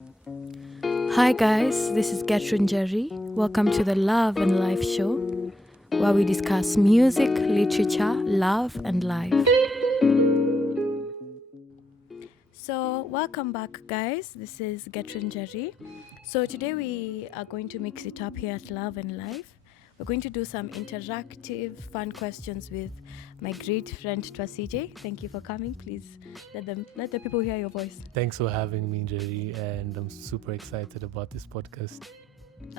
Hi guys, this is Gertrude Jerry. Welcome to the Love and Life show, where we discuss music, literature, love, and life. So, welcome back, guys. This is Gertrude Jerry. So, today we are going to mix it up here at Love and Life. We're going to do some interactive, fun questions with my great friend Twesigye. Thank you for coming. Please let the people hear your voice. Thanks for having me, Jerry, and I'm super excited about this podcast.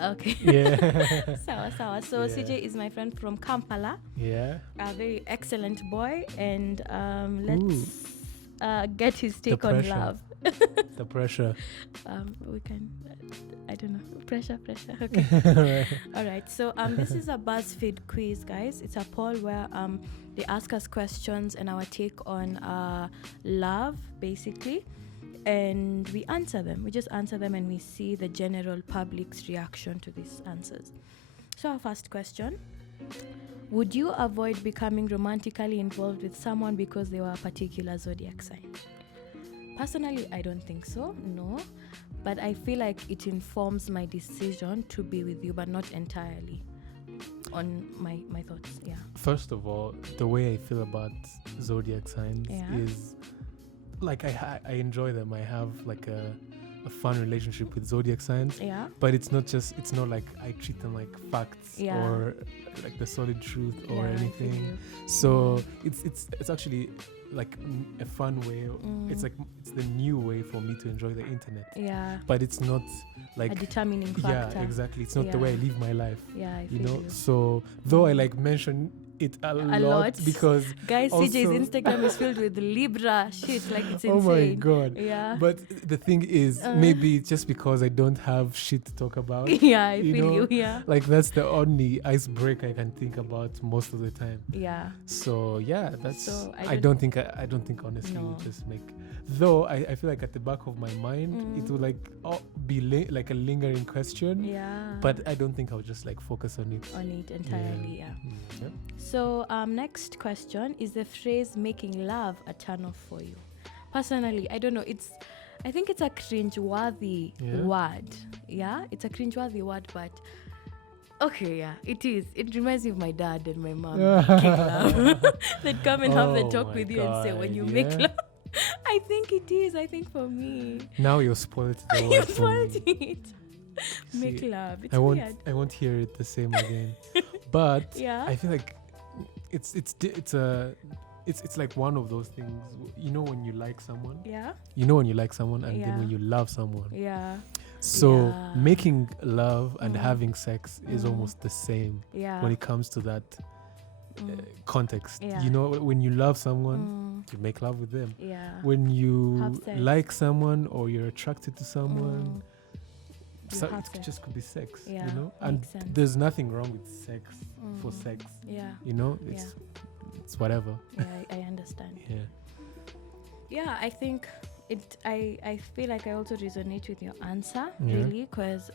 Okay. Yeah. Sawa. So Yeah. CJ is my friend from Kampala. Yeah. A very excellent boy, and let's get his take on pressure. love. The pressure. We can, I don't know, pressure. Okay. Right. All right. So this is a BuzzFeed quiz, guys. It's a poll where they ask us questions and our take on love, basically, and we answer them. We just answer them, and we see the general public's reaction to these answers. So our first question: would you avoid becoming romantically involved with someone because they were a particular zodiac sign? Personally, I don't think so, no. But I feel like it informs my decision to be with you, but not entirely on my thoughts, yeah. First of all, the way I feel about zodiac signs Yeah. is like I enjoy them. I have like a fun relationship with zodiac signs. Yeah? But it's not like I treat them like facts Yeah. or like the solid truth or Yeah, I feel anything. you. So it's actually like a fun way. It's like it's the new way for me to enjoy the internet. Yeah, But it's not like a determining yeah, factor. exactly. It's not the way I Yeah. live my life. Yeah, I You feel know. you. So though I like mention it a lot because Guys, CJ's also- Instagram is filled with Libra shit, like it's insane. oh my god. Yeah. But the thing is, maybe it's just because I don't have shit to talk about. Yeah, I you feel know, you, yeah. Like that's the only icebreaker I can think about most of the time. Yeah. So yeah, that's. So I don't think honestly No. would just make. Though I feel like at the back of my mind it would like be like a lingering question. Yeah. But I don't think I'll just like focus on it. on it entirely, yeah. Yep. So next question: is the phrase "making love" a turn off for you? Personally, I don't know. I think it's a cringe-worthy Yeah. word. Yeah, it's a cringe-worthy word, but okay, yeah, it is. It reminds me of my dad and my mom making love. They'd come and have a Oh talk my with you and say, "When you God, make yeah. love." I think it is. I think for me, Now you're spoiled. The you word for spoiled me. it. Make See, love. It's I won't. weird. I won't hear it the same again. But Yeah. I feel like it's like one of those things. You know when you like someone. Yeah. You know when you like someone, and Yeah. then when you love someone. Yeah. So Yeah. making love and having sex is Mm. almost the same Yeah. when it comes to that context. Yeah. You know, when you love someone, you make love with them. Yeah. When Have you sex. like someone or you're attracted to someone, You have it sex. just could be sex. Yeah, You know, and makes sense. there's nothing wrong with sex for sex. Yeah. You know, it's whatever. Yeah, I understand. Yeah. Yeah, I think I feel like I also resonate with your answer, Yeah. really, because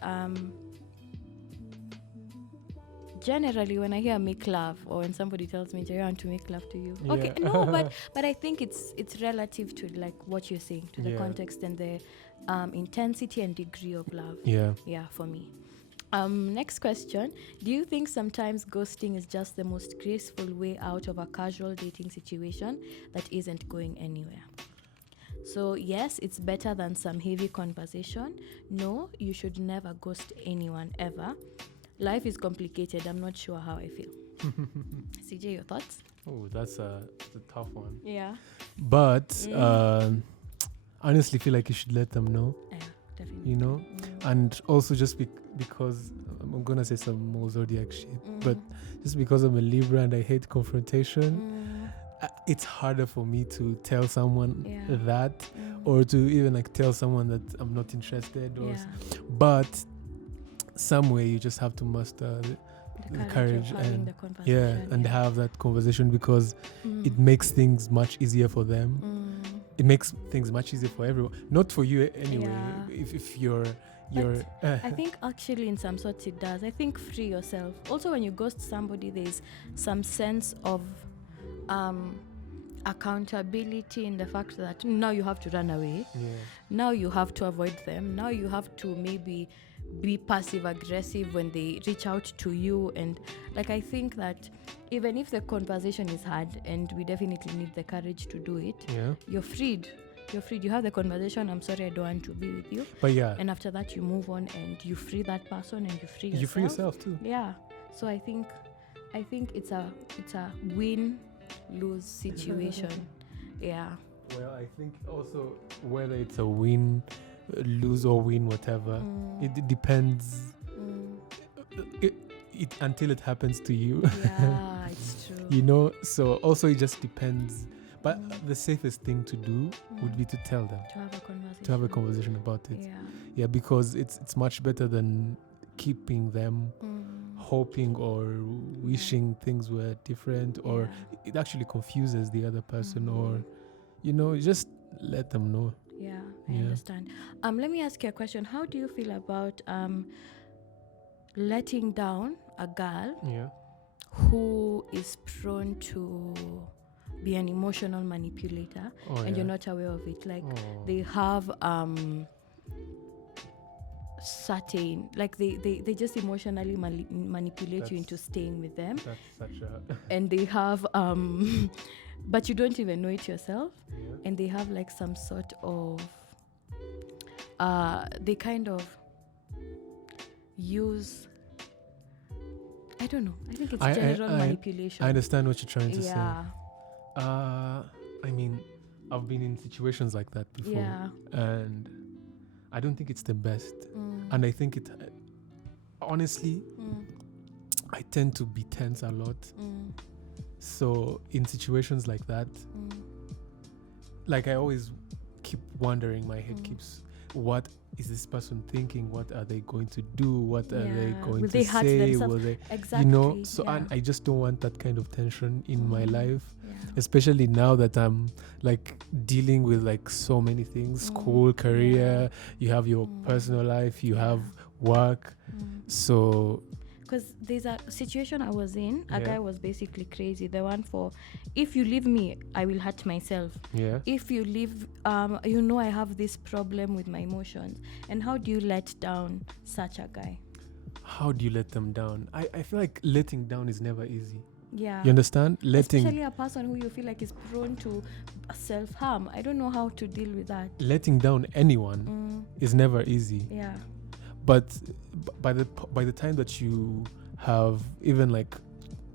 generally when I hear make love or when somebody tells me I want to make love to you, okay, Yeah. no, but I think it's relative to like what you're saying, to the Yeah. context and the intensity and degree of love. Yeah. Yeah, for me. Next question. Do you think sometimes ghosting is just the most graceful way out of a casual dating situation that isn't going anywhere? So, yes, it's better than some heavy conversation. No, you should never ghost anyone ever. Life is complicated. I'm not sure how I feel. CJ, your thoughts? Oh, that's a tough one. Yeah. But honestly, feel like you should let them know. Yeah, definitely. You know, and also just because I'm gonna say some more zodiac shit, but just because I'm a Libra and I hate confrontation, it's harder for me to tell someone Yeah. that, or to even like tell someone that I'm not interested. Or Yeah. But some way you just have to muster the courage of having and the conversation. and have that conversation because it makes things much easier for them. It makes things much easier for everyone, not for you anyway. Yeah. If you're I think actually in some sorts it does. I think free yourself. Also when you ghost somebody, there's some sense of accountability in the fact that now you have to run away. Yeah. Now you have to avoid them. Now you have to maybe be passive aggressive when they reach out to you. And like, I think that even if the conversation is hard, and we definitely need the courage to do it, you're freed. You have the conversation. I'm sorry, I don't want to be with you. But yeah. And after that, you move on and you free that person and you free yourself. You free yourself too. Yeah. So I think it's a win-lose situation. Yeah. Well, I think also whether it's a win, lose or win, whatever, it depends. It until it happens to you. Yeah, it's true. So also it just depends. But the safest thing to do would be to tell them. To have a conversation about it. Yeah. Yeah, because it's much better than keeping them hoping or wishing things were different, or it actually confuses the other person, or just let them know. Yeah, I understand. Let me ask you a question. How do you feel about letting down a girl who is prone to be an emotional manipulator and you're not aware of it? Like they have certain, like they just emotionally manipulate you into staying with them. That's such a and they have but you don't even know it yourself. And they have like some sort of they kind of use, I don't know, I think it's general manipulation. I understand what you're trying to say. Yeah. I mean, I've been in situations like that before, and I don't think it's the best. And I think it, honestly, I tend to be tense a lot. So in situations like that, like I always keep wondering, my head keeps, what is this person thinking? What are they going to do? What are they going to say? Will they, exactly. So and I just don't want that kind of tension in my life, especially now that I'm like dealing with like so many things, school, career, you have your personal life, you have work. So because there's a situation I was in, a guy was basically crazy. The one for, if you leave me, I will hurt myself. If you leave, I have this problem with my emotions. And how do you let down such a guy? How do you let them down? I feel like letting down is never easy. Yeah. You understand? Especially a person who you feel like is prone to self-harm. I don't know how to deal with that. Letting down anyone is never easy. Yeah. But by the time that you have even like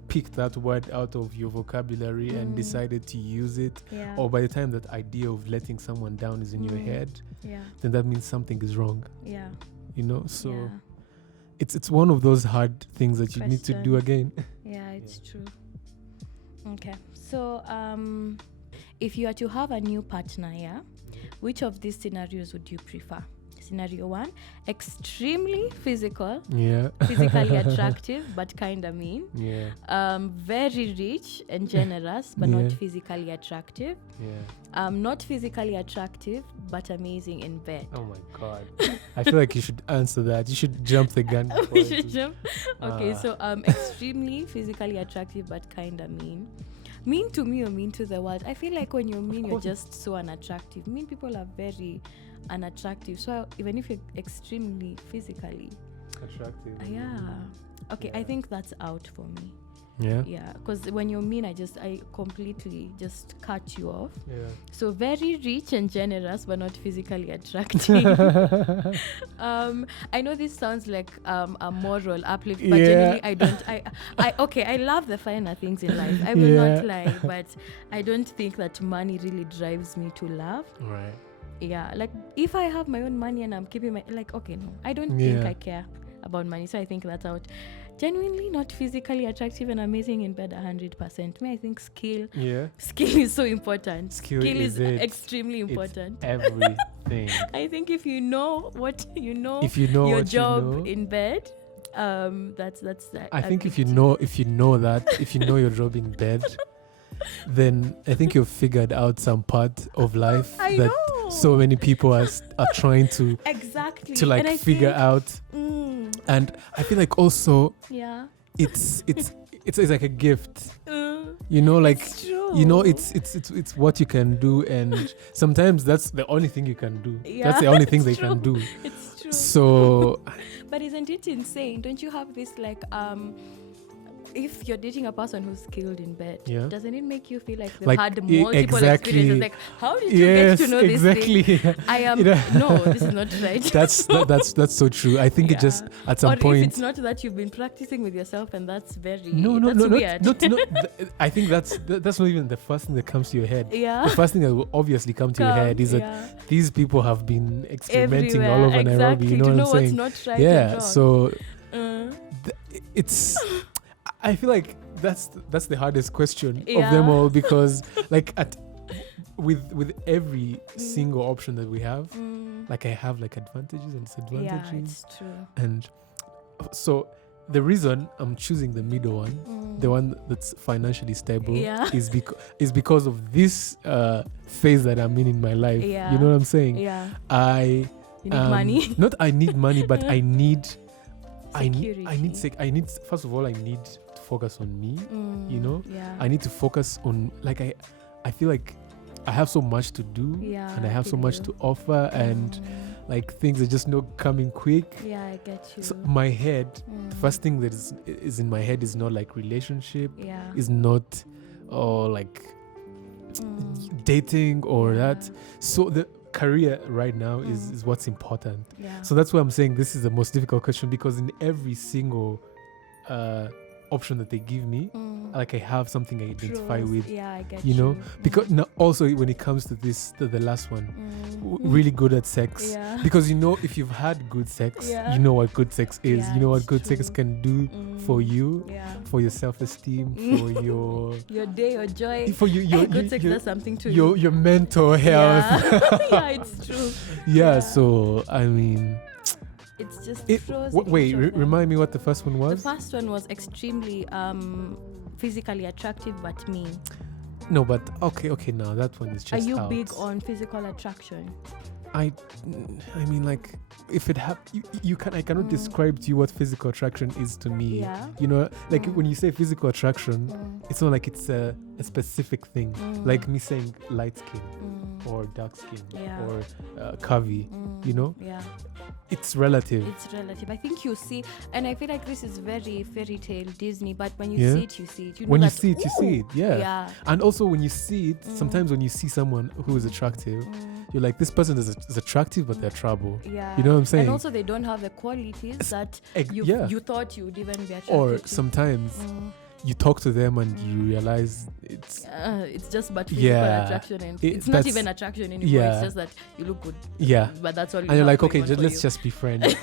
picked that word out of your vocabulary and decided to use it, or by the time that idea of letting someone down is in your head, then that means something is wrong. Yeah. So it's one of those hard things that you need to do again. Yeah, it's true. Okay. So if you are to have a new partner, which of these scenarios would you prefer? Scenario 1, extremely physical, physically attractive but kind of mean, very rich and generous but not physically attractive, not physically attractive but amazing in bed. Oh my god. I feel like you should answer that. You should jump the gun. We should jump. Okay, so extremely physically attractive but kind of mean. Mean to me or mean to the world? I feel like when you're mean, you're just so unattractive. Mean people are very unattractive. So even if you're extremely physically attractive, okay, I think that's out for me. Yeah, because when you're mean, I completely just cut you off. So very rich and generous but not physically attractive. I know this sounds like a moral uplift, but generally I don't. I love the finer things in life, I will not lie, but I don't think that money really drives me to love. Right. Yeah, like if I have my own money and I'm keeping my, like, okay, no, I don't think I care about money, so I think that's out. Genuinely not physically attractive and amazing in bed 100%. I think skill is so important. Skill is extremely important. It's everything. I think if you know what you know, your job in bed, that's that. I think if you know your job in bed, then I think you've figured out some part of life that so many people are trying to to like figure out. And I feel like also it's like a gift. You know, like It's true. you know, it's what you can do, and sometimes that's the only thing you can do. Yeah, That's the only thing it's they true. can do. It's true. So But isn't it insane? Don't you have this like if you're dating a person who's skilled in bed, Yeah. doesn't it make you feel like they've Like, had multiple exactly. experiences? Like, how did you yes, get to know this exactly. thing? I am no, this is not right. That's so true. I think it just at some or point. if it's not that you've been practicing with yourself, and that's very No, that's no, weird. I think that's not even the first thing that comes to your head. Yeah. The first thing that will obviously come to your head is that these people have been experimenting all over exactly. Nairobi. You know to what know I'm what's saying? not right Yeah. and wrong. So Uh, it's. I feel like that's the hardest question of Yeah. them all, because like with every single option that we have, like I have like advantages and disadvantages. yeah, it's true. And so the reason I'm choosing the middle one, the one that's financially stable, Yeah. is because of this phase that I'm in my life. Yeah. You know what I'm saying? Yeah, I you need money. Not I need money, but I need Security. I need first of all I need to focus on me. You know? Yeah. I need to focus on, like, I feel like I have so much to do, Yeah, and I I have so feel much you. to offer, and like things are just not coming quick. Yeah, I get you. So my head, the first thing that is in my head is not like relationship, yeah. is not or like dating or that. So the career right now is what's important. Yeah. So that's why I'm saying this is the most difficult question, because in every single option that they give me, like I have something I identify Truth. with. Yeah, I get You know, because now also when it comes to this, the last one, really good at sex. Yeah. Because you know, if you've had good sex, Yeah. you know what good sex is. Yeah, you know what it's good sex true. can do for you, Yeah. for your self-esteem, for Your day, your joy. for your Good sex does something to your mental health. Yeah. Yeah, it's true. Yeah, Yeah. so I mean, It's just it, frozen wait, each of them. remind me what the first one The was. first one was extremely physically attractive but mean. No, but okay, now that one is Are just you out. big on physical attraction? I mean, like, if it I cannot describe to you what physical attraction is to me. Yeah. You know, like when you say physical attraction, it's not like it's a specific thing. Like me saying light skin or dark skin Yeah. or curvy. You know, Yeah. it's relative. It's relative. I think you see, and I feel like this is very fairy tale Disney, but when you Yeah. see it, you see it. You know When you that, see it, you see it. Yeah. Yeah. And also when you see it, sometimes when you see someone who is attractive, you're like, this person is attractive, but they're trouble. Yeah. You know what I'm saying? And also they don't have the qualities that yeah. you thought you would even be attracted Or to. sometimes you talk to them and you realize it's just but physical Yeah. attraction, and It- it's not that's- even attraction anymore. yeah. It's just that you look good. yeah. But that's all. And you're like, okay, let's just be friends.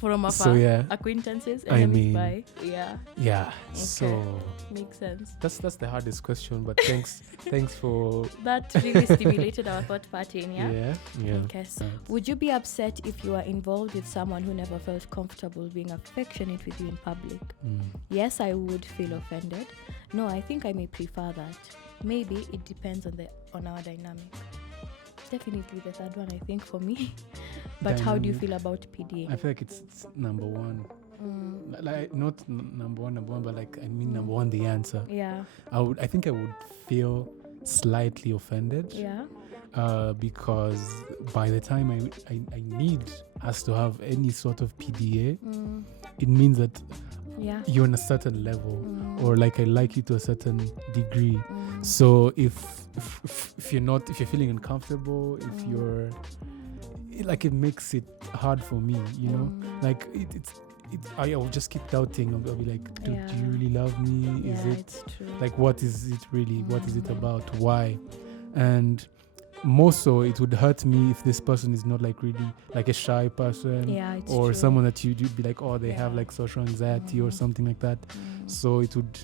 from afar. So yeah, Acquaintances. I Enemies mean- by. Yeah, yeah. So makes sense. that's the hardest question, but thanks for That really stimulated our thought pattern. Yeah. yeah. Okay. So would you be upset if you are involved with someone who never felt comfortable being affectionate with you in public? Yes, I would feel offended. No, I think I may prefer that. Maybe it depends on our dynamic. Definitely the third one, I think, for me. But how do you feel about PDA? I feel like it's number one. Like not number one, but like I mean number one, the answer. Yeah. I think I would feel slightly offended. Yeah. Because by the time I need us to have any sort of PDA, it means that Yeah. you're on a certain level, or like I like you to a certain degree. So if you're feeling uncomfortable, if you're like, it makes it hard for me, you know. Like I'll just keep doubting. I'll be like, do you really love me? Is it it's true. like, what is it really? What is it about? Why? And more so, it would hurt me if this person is not like really like a shy person, Yeah, it's or true. someone that you'd be like, oh, they have like social anxiety or something like that. So it would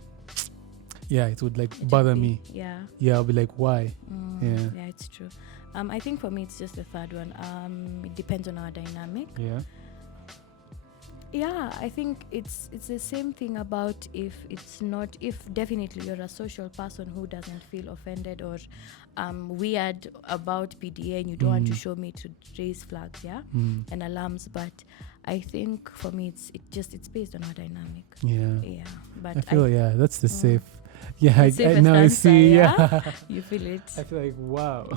like It bother would be- me. Yeah. Yeah, I'll be like, why? Yeah. Yeah, it's true. I think for me it's just the third one. It depends on our dynamic. Yeah. Yeah, I think it's the same thing about if definitely you're a social person who doesn't feel offended or weird about PDA and you don't want to show me to raise flags, and alarms. But I think for me it's based on our dynamic. Yeah. Yeah, but I feel that's the safe. Yeah, I safest now I answer, see. yeah? Yeah. You feel it. I feel like, wow.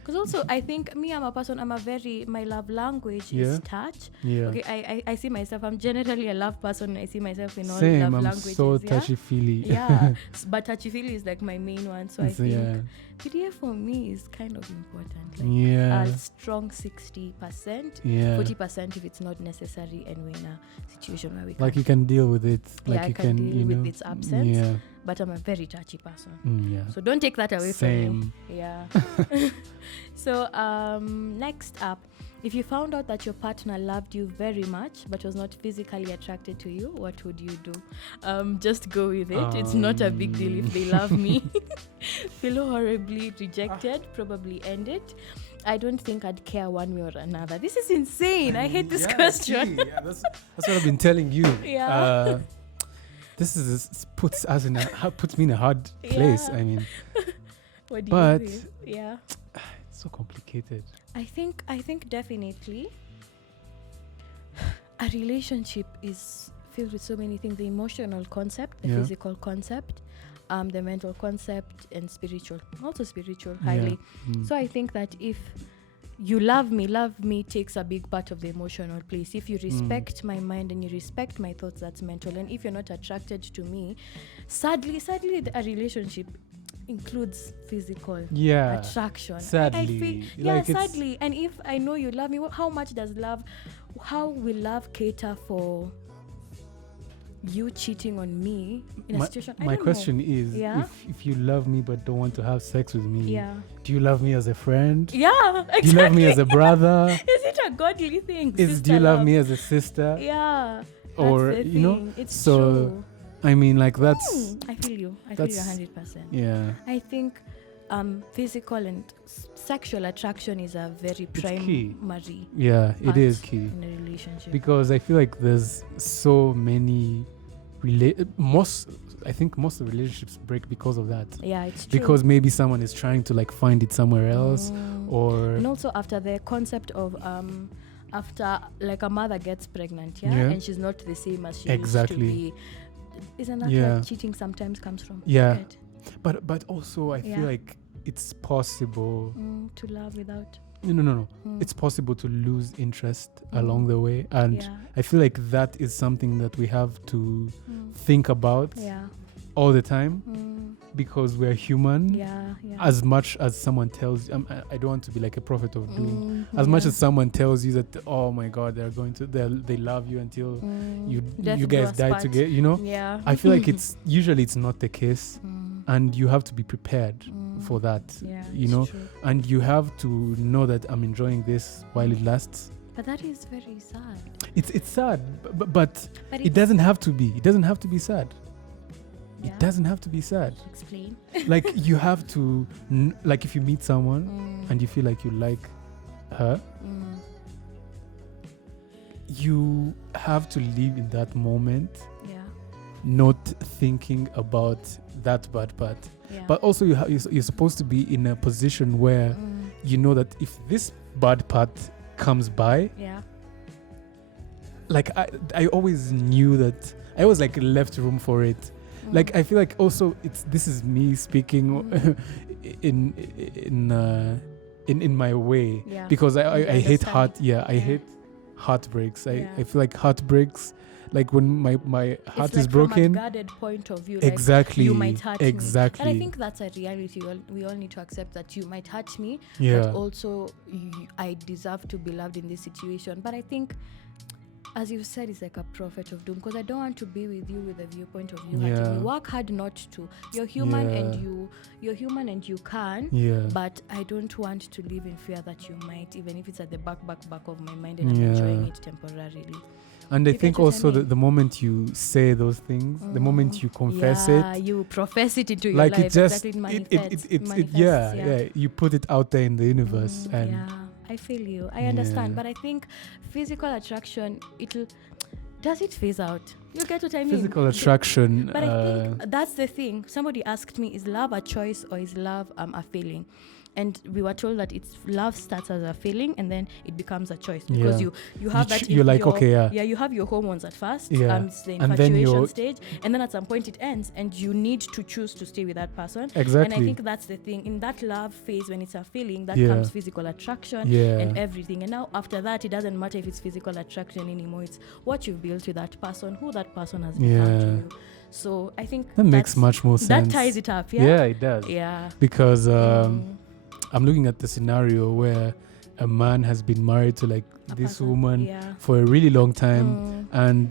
Because also, I think me, I'm a person, my love language Yeah. is touch. Yeah. Okay, I see myself, I'm generally a love person. I see myself in all Same. love I'm languages. so yeah? touchy-feely. Yeah, but touchy-feely is like my main one. So I think yeah. PDA for me is kind of important. Like Yeah. a strong 60%, Yeah. 40% if it's not necessary, and we're in a situation where we can. Like you can deal with it. Like I you can deal you know. with its absence. Yeah. But I'm a very touchy person. Yeah. So don't take that away Same. from me. Yeah. So next up, if you found out that your partner loved you very much but was not physically attracted to you, what would you do? Just go with it. It's not a big deal if they love me. Feel horribly rejected, probably end it. I don't think I'd care one way or another. This is insane. I hate this question. Yeah, that's what I've been telling you. Yeah. This puts me in a hard place. Yeah. I mean, What do but you think? Yeah. it's so complicated. I think definitely a relationship is filled with so many things: the emotional concept, the physical concept, the mental concept, and spiritual. Also spiritual, highly. So I think that if you love me takes a big part of the emotional place. If you respect my mind and you respect my thoughts, that's mental. And if you're not attracted to me, sadly, a relationship includes physical attraction. Sadly. I feel, sadly. And if I know you love me, how will love cater for you cheating on me in a situation? My question is, if you love me but don't want to have sex with me, do you love me as a friend? Yeah, exactly. Do you love me as a brother? Is it a godly thing? Do you love me as a sister? Yeah. Or that's the you know, thing. It's so true. I mean, like that's. I feel you 100%. Yeah. I think physical and sexual attraction is a very primary. Yeah, it is key in a relationship, because I feel like there's so many. I think most of the relationships break because of that. Yeah, it's true. Because maybe someone is trying to like find it somewhere else, and also after the concept of after like a mother gets pregnant, and she's not the same as she used to be. Isn't that where cheating sometimes comes from? Yeah, right? But also I feel like it's possible to love without. No. It's possible to lose interest along the way, and I feel like that is something that we have to think about all the time because we're human. As much as someone tells you, I don't want to be like a prophet of doom. As much as someone tells you that, oh my God, they love you until you guys die together, you know. I feel like it's not the case, and you have to be prepared for that, you know. True. And you have to know that I'm enjoying this while it lasts. But that is very sad. It's sad, but it doesn't have to be. It doesn't have to be sad. It doesn't have to be sad. Explain. Like you have to, like if you meet someone and you feel like you like her, you have to live in that moment, not thinking about that bad part. But also you're supposed to be in a position where you know that if this bad part comes by, like I always knew that I always like left room for it. Like I feel like also this is me speaking in my way, because I hate hate heartbreaks. I feel like heartbreaks, like when my heart is broken, from a guarded point of view, exactly, like you might hurt me. And I think that's a reality. We all need to accept that you might hurt me, but also I deserve to be loved in this situation. But I think, as you said, it's like a prophet of doom, because I don't want to be with you with a viewpoint of you hurting me. Work hard not to. You're human and you can. But I don't want to live in fear that you might, even if it's at the back of my mind and I'm enjoying it temporarily. And I think also the moment you say those things, the moment you confess it, you profess it into your like life. it just manifests, you put it out there in the universe. And I feel you. I understand, but I think physical attraction, does it phase out? You get what I mean? Physical attraction. But I think that's the thing. Somebody asked me, is love a choice or is love a feeling? and we were told that it's love starts as a feeling and then it becomes a choice, because Yeah. you have that You're like, okay, yeah. you have your hormones at first, Yeah. it's the And then infatuation stage, and then at some point it ends and you need to choose to stay with that person. Exactly. And I think that's the thing, in that love phase, when it's a feeling, that Yeah. comes physical attraction Yeah. and everything. And now after that, it doesn't matter if it's physical attraction anymore, it's what you've built with that person, who that person has become to Yeah. you. So I think That makes much more that sense. ties it up. Yeah, it does. Yeah. Because I'm looking at the scenario where a man has been married to like this person, woman yeah. for a really long time, and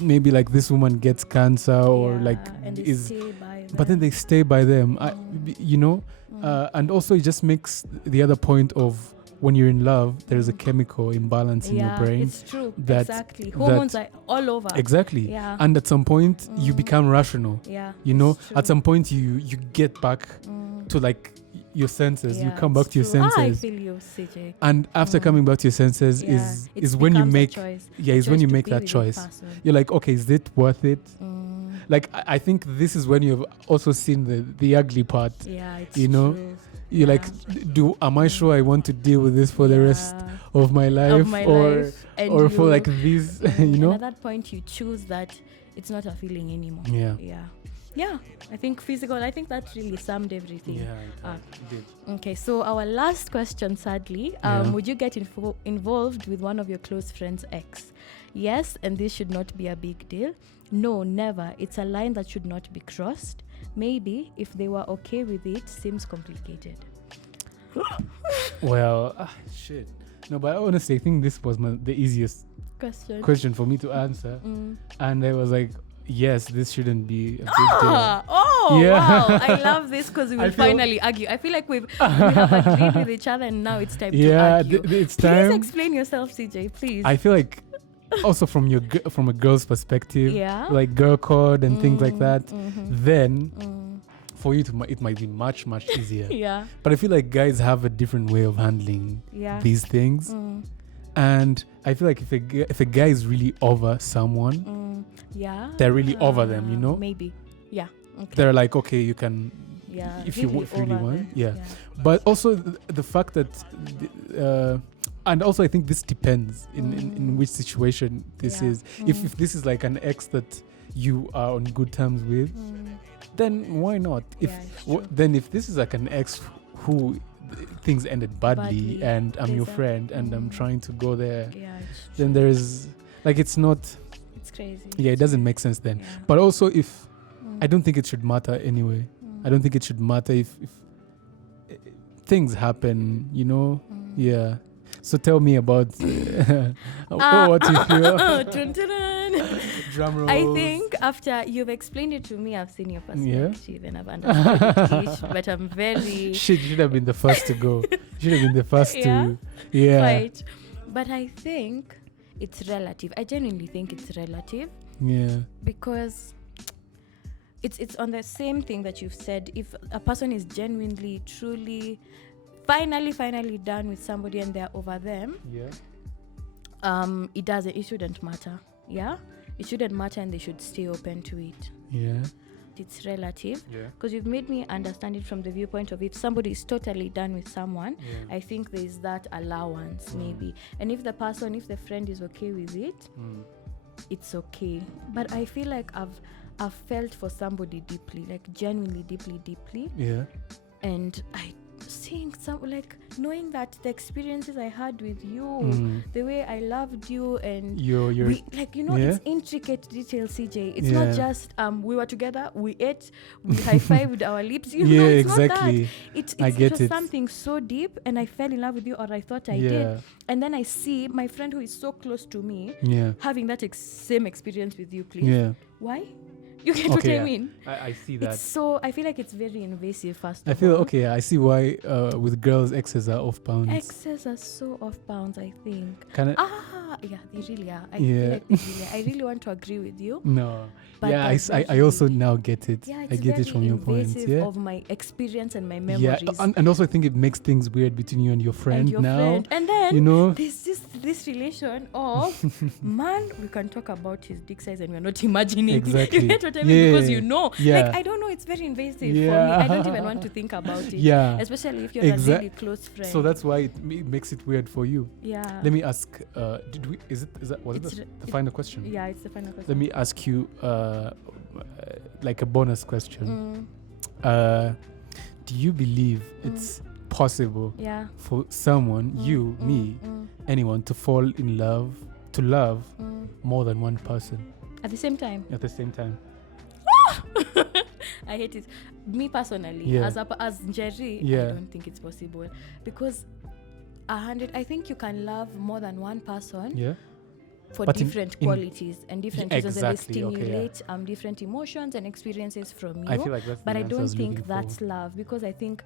maybe like this woman gets cancer or Yeah, like and they is, stay by but then them. they stay by them. And also it just makes the other point of when you're in love, there's a chemical imbalance in your brain. It's true. that- Exactly. Hormones are all over. Exactly. Yeah. And at some point you become rational. Yeah. You know, it's true. at some point you get back to like your senses. You Yeah, come back it's to your true. I senses. feel you, CJ. And after coming back to your senses Yeah, is when you becomes a make choice. is when Choice you to make be that with choice. person. You're like, okay, is it worth it? Like I think this is when you've also seen the ugly part. Yeah, it's You know, true. You're like, am I sure I want to deal with this for the rest of my life, or for like these, you know? And at that point, you choose that it's not a feeling anymore. Yeah. I think that really summed everything. Yeah, it did. Okay, so our last question, sadly, would you get involved with one of your close friends' ex? Yes, and this should not be a big deal. No, never. It's a line that should not be crossed. Maybe if they were okay with it, seems complicated. Well, shit. No, but honestly, I think this was the easiest question for me to answer. And I was like, yes, this shouldn't be a big deal. Wow. I love this because we will finally argue. I feel like we have agreed with each other and now it's time to argue. It's time. Please explain yourself, CJ, please. I feel like also from a girl's perspective, like girl code and things like that, then for you it might be much easier. But I feel like guys have a different way of handling these things. And I feel like if a guy is really over someone, they're really over them, you know? Maybe. Yeah. Okay. They're like, okay, you can, if you really want. Them. But also the fact that, and also I think this depends in which situation this is. If this is like an ex that you are on good terms with, then why not? Then if this is like an ex who things ended badly and I'm your friend and I'm trying to go there, then there is like it's crazy. It doesn't make sense then. But also if I don't think it should matter anyway. I don't think it should matter if things happen, you know. So tell me about what you feel. Drum rolls. I think after you've explained it to me, I've seen your perspective and I've understood it, but I'm very... Shit, you should have been the first to go. You should have been the first to... Right. But I think it's relative. I genuinely think it's relative. Because it's on the same thing that you've said. If a person is genuinely, truly... finally done with somebody and they're over them, it shouldn't matter. It shouldn't matter and they should stay open to it. It's relative because you've made me understand it from the viewpoint of if somebody is totally done with someone, I think there's that allowance maybe, and if the friend is okay with it, it's okay. But I feel like I've felt for somebody deeply, like genuinely deeply, and I seeing knowing that the experiences I had with you, the way I loved you, and it's intricate details, CJ. It's not just we were together, we ate, we high-fived our lips, it's exactly. not that. It was something so deep and I fell in love with you, or I thought I did, and then I see my friend who is so close to me having that same experience with you. Please, why? You get what I mean? I see that. I feel like it's very invasive, first I feel, I see why with girls, exes are off bounds. Exes are so off bounds, I think. They really are. I feel like they really are. I really want to agree with you. No. But I also now get it. I get it from your point. Of my experience and my memories. And also I think it makes things weird between you and your friend now. And then you know, there's this this relation of man, we can talk about his dick size and we're not imagining. Exactly. You get what I mean? Because Yeah. like I don't know, it's very invasive for me. I don't even want to think about it. Yeah. Especially if you're a really close friend. So that's why it makes it weird for you. Yeah. Let me ask. Was it the final question? Yeah, it's the final question. Let me ask you like a bonus question. Do you believe it's possible for someone, me, anyone, to fall in love, to love more than one person at the same time? At the same time. I hate it. Me personally, as Njeri, I don't think it's possible because I think you can love more than one person. Yeah. For different qualities and different reasons, and they stimulate okay, different emotions and experiences from you. I feel like that's but I don't think that's love, because I think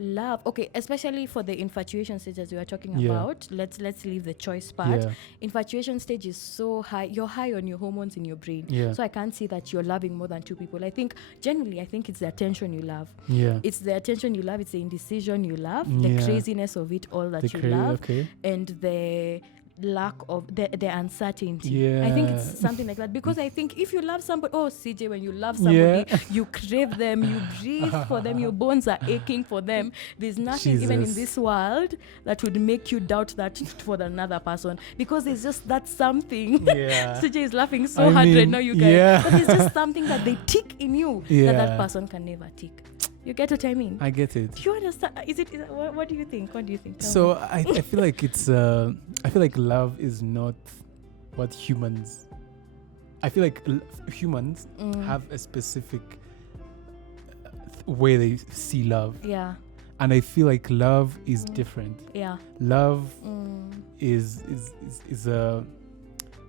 love, especially for the infatuation stage as we were talking about, let's leave the choice part. Infatuation stage is so high, you're high on your hormones in your brain, so I can't see that you're loving more than two people. I think genuinely, it's the attention you love. It's the attention you love, it's the indecision you love, the craziness of it all that you love, and the lack of the uncertainty. I think it's something like that, because I think if you love somebody, CJ, when you love somebody, you crave them, you breathe for them, your bones are aching for them. There's nothing even in this world that would make you doubt that for another person, because there's just that something. CJ is laughing so hard right now, you guys, but there's just something that they tick in you that person can never tick. You get what I mean? I get it. Do you understand? What do you think? So I feel like I feel like love is not what humans. I feel like humans have a specific way they see love. Yeah. And I feel like love is different. Yeah. Love is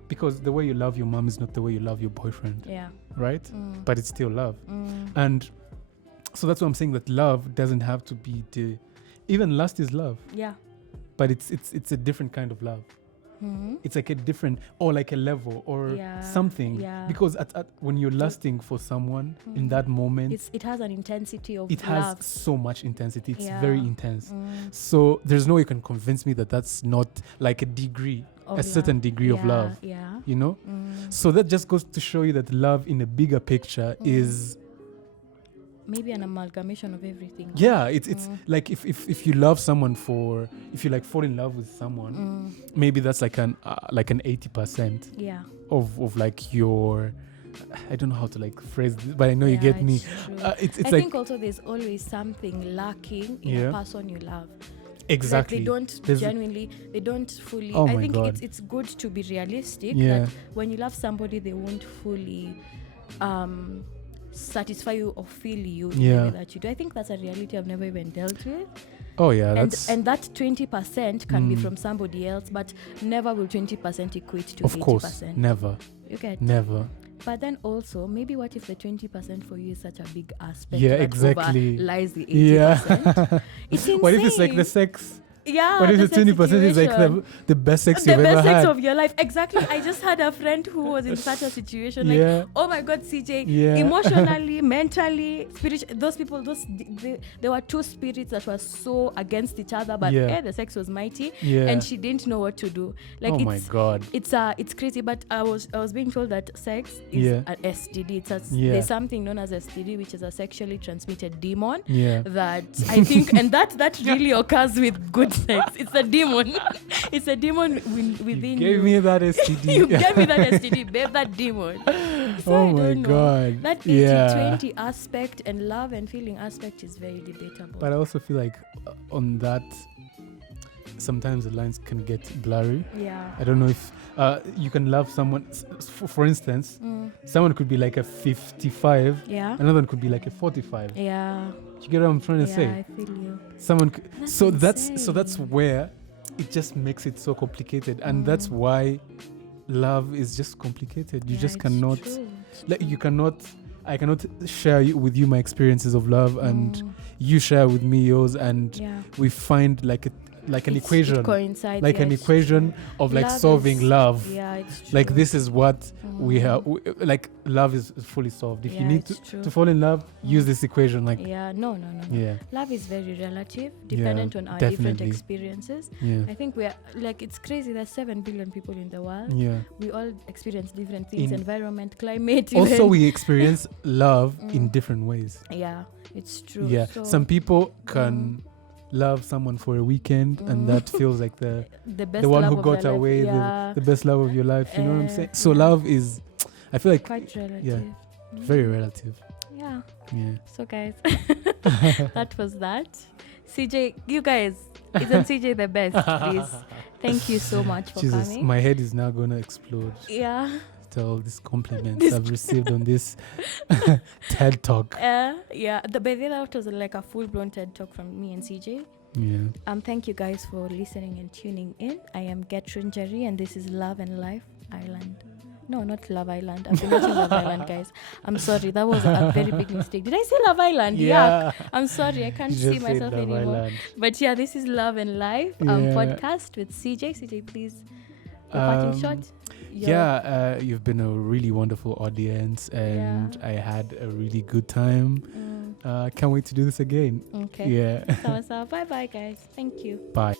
because the way you love your mom is not the way you love your boyfriend. Yeah. Right? But it's still love. And so that's what I'm saying, that love doesn't have to be even lust is love. Yeah. But it's a different kind of love. It's like a different, or like a level or something. Yeah. Because when you're lusting for someone in that moment, it has an intensity of it love. Has so much intensity. It's very intense. So there's no way you can convince me that that's not like a certain degree of love. Yeah. You know? So that just goes to show you that love in a bigger picture is maybe an amalgamation of everything. Yeah, it's like if you love someone if you like fall in love with someone, maybe that's like an 80% of like your, I don't know how to like phrase this, but I know you get me. It's I think also there's always something lacking in a person you love. Exactly. Like they don't fully. I think it's good to be realistic that when you love somebody, they won't fully satisfy you or feel you in the way that you do. I think that's a reality I've never even dealt with. Oh yeah, and that 20% can be from somebody else, but never will 20% equate to 80%. Of course, never. You get never. But then also, maybe what if the 20% for you is such a big aspect that exactly lies the 80%? It's insane. What if it's like the sex? Yeah, what if the 20% is like the best sex you've ever had? The best sex of your life. Exactly. I just had a friend who was in such a situation. Like, oh my God, CJ. Emotionally, mentally, spiritually, those people, there were two spirits that were so against each other, but the sex was mighty, and she didn't know what to do. Like, my God, it's crazy. But I was being told that sex is an STD. There's something known as STD, which is a sexually transmitted demon. That I think, and that really occurs with good sex. It's a demon. It's a demon within you. Gave me that STD. You gave me that STD, babe, that demon. So oh my God. That 80-20 aspect and love and feeling aspect is very debatable. But I also feel like on that, sometimes the lines can get blurry. Yeah. I don't know if you can love someone. For instance, someone could be like a 55. Yeah. Another one could be like a 45. Yeah. You get what I'm trying to say? Yeah, I feel you. That's where it just makes it so complicated, and that's why love is just complicated. You just cannot, I cannot share with you my experiences of love, and you share with me yours, and we find like like an It equation, coincides. like yeah, an it's equation true. of like Love solving is- love. Yeah, it's true. Like this is what we Mm. have. Like love is fully solved. If you Yeah, need it's true. to fall in love, use this equation. Like Yeah, no. yeah, Love is very relative, dependent on our different definitely. experiences. yeah, I think we are like, it's crazy. There's 7 billion people in the world. yeah. We all experience different things: In- environment, climate. Also, even. we experience love in Mm. different ways. Yeah, it's true. Yeah, So, some people can love someone for a weekend, and that feels like the best one love who of got their life. away, Yeah, the best love of your life. You know what I'm saying? So yeah. love is, I feel like, quite relative. yeah, very relative. Yeah. Yeah. So guys, that was that. CJ, you guys, isn't CJ the best? Please, thank you so much for Jesus, coming. my head is now gonna explode. Yeah. After all these compliments I've received on this TED Talk. Yeah. The by the way, that was like a full-blown TED talk from me and CJ. Yeah. Thank you guys for listening and tuning in. I am Gertrude Njeri, and this is Love and Life Island. No, not Love Island. I've been watching Love Island, guys. I'm sorry. That was a very big mistake. Did I say Love Island? Yeah. I'm sorry. I can't You see just said myself Love anymore. Island. But yeah, this is Love and Life Yeah. podcast with CJ. CJ, please, your parting shot. You've been a really wonderful audience, and I had a really good time. Can't wait to do this again. Okay. Yeah. So, bye bye, guys. Thank you. Bye.